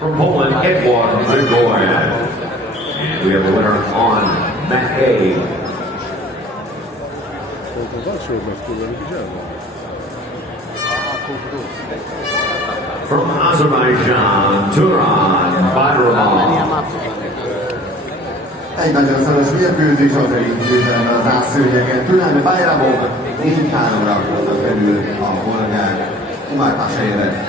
From Poland, Edward Wygoy. And we have the winner on mat A. From Azerbaijan, Turan Bayramov. Egy nagyon szoros mérkőzés az elindítőben az átszőnyegen. Turan Bayramov 4-3-ra voltak felül a bolgár Umar Pasajevet.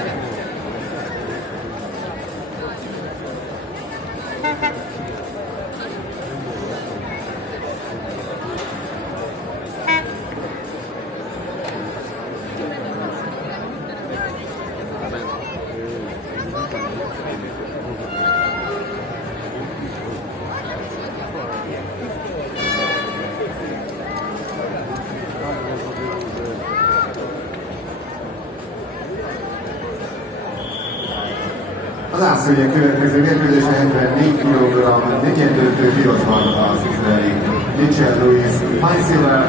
Az átszőnyeg következő mérkőzése 74 kg, negyedöntő pirosban az izraeli Mitchell Louis Feinsilver,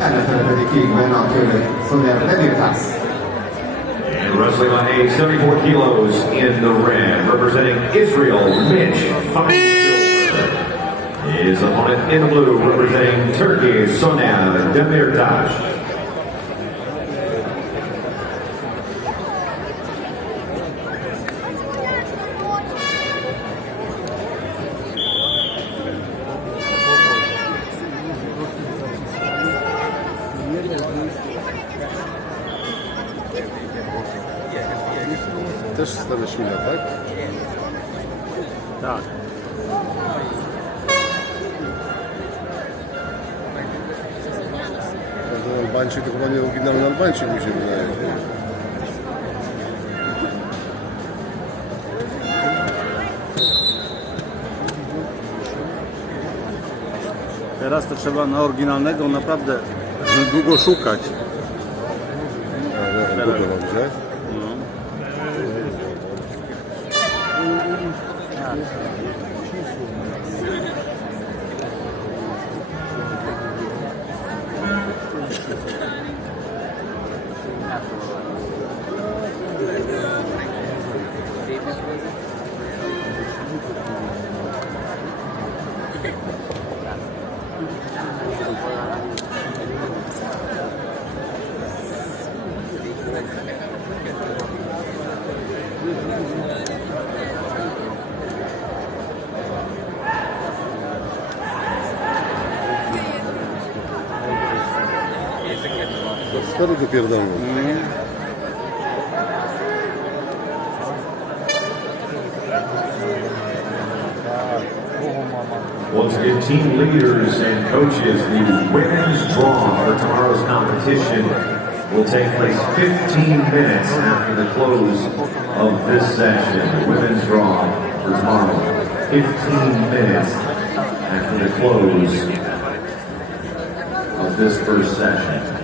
ellenfele pedig kékben a török Soner Demirtas. And wrestling on A, 74 kilos in the red, representing Israel, Mitch Feinsilver. His opponent in the blue, representing Turkey, Soner Demirtas. Też Staniszyna, tak? Tak. Ten Albańczyk to chyba nie oryginalny Albańczyk, mi się wydaje. Teraz to trzeba na oryginalnego naprawdę długo szukać. Ale długo dobrze. Stary dopierdolą. Once again, team leaders and coaches, the women's draw for tomorrow's competition will take place 15 minutes after the close of this session. The women's draw for tomorrow, 15 minutes after the close of this first session.